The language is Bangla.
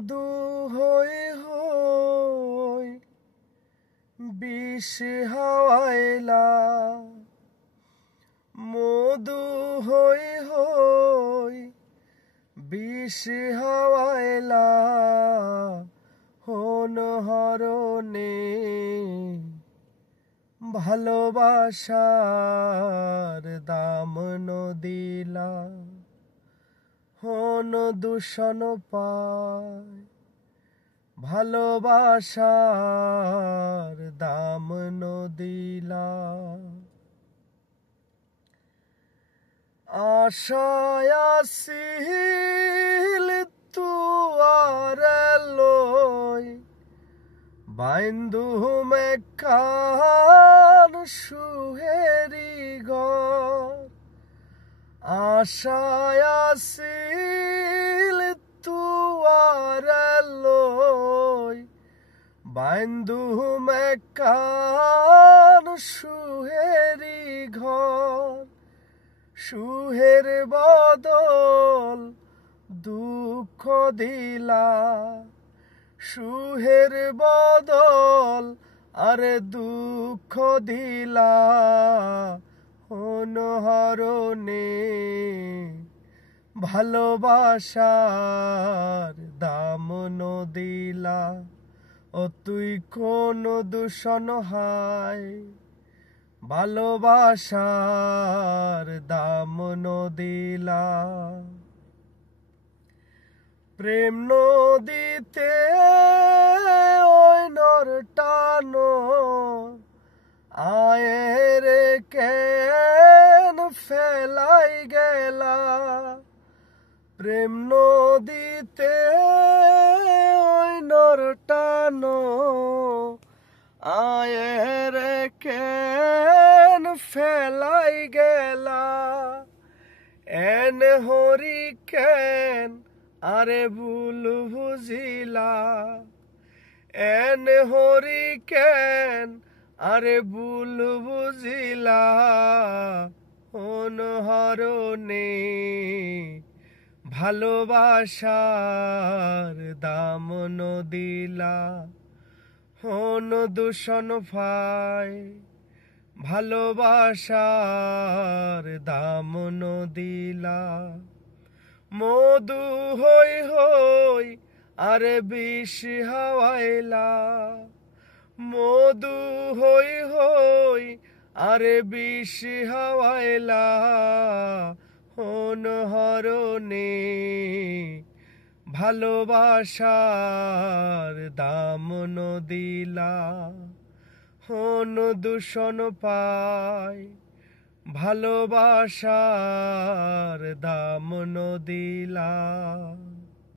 মধু হই হই বিষ হাওয়াইলা, মধু হই হই বিষ হাওয়াইলা, হন হরণে ভালোবাসার দাম নদিলা, হন দূষণ পায় ভালোবাসার দাম নদিলা। আশায় আসিল তুয়ারে লই, বাইন্ধু মেকান সুহেরি ঘর। আশায় আসিল তুয়ারে লই, বাইন্ধু মেকান সুহেরি ঘর। সুহের বদল দুঃখ দিলা, সুহের বদল আরে দুঃখ দিলা, হন হরণে ভালোবাসার দাম নদিলা। ও তুই কোন দূষণ হায় ভালোবাসার দাম নদিলা। প্রেম নদীতে ওই নর টানো, আয়ের কেন ফেলাই গেলা। প্রেম নদীতে ওই নর টানো, আয়ের কেন ফেলাই গেলা। এন হরি কেন আরে ভুল বুঝিলা, এন হরি কেন আরে ভুল বুঝিলা, হন হরণে ভালোবাসার দাম নদিলা। হন দূষণ পায় ভালোবাসার দাম নদিলা। মধু হই হই আরে বিষ হাওয়াইলা, মধু হই হই আরে বিষ হাওয়াইলা, হন হরণে ভালোবাসার দাম নদিলা। হন দূষণ পায় ভালোবাসার দাম নদিলা।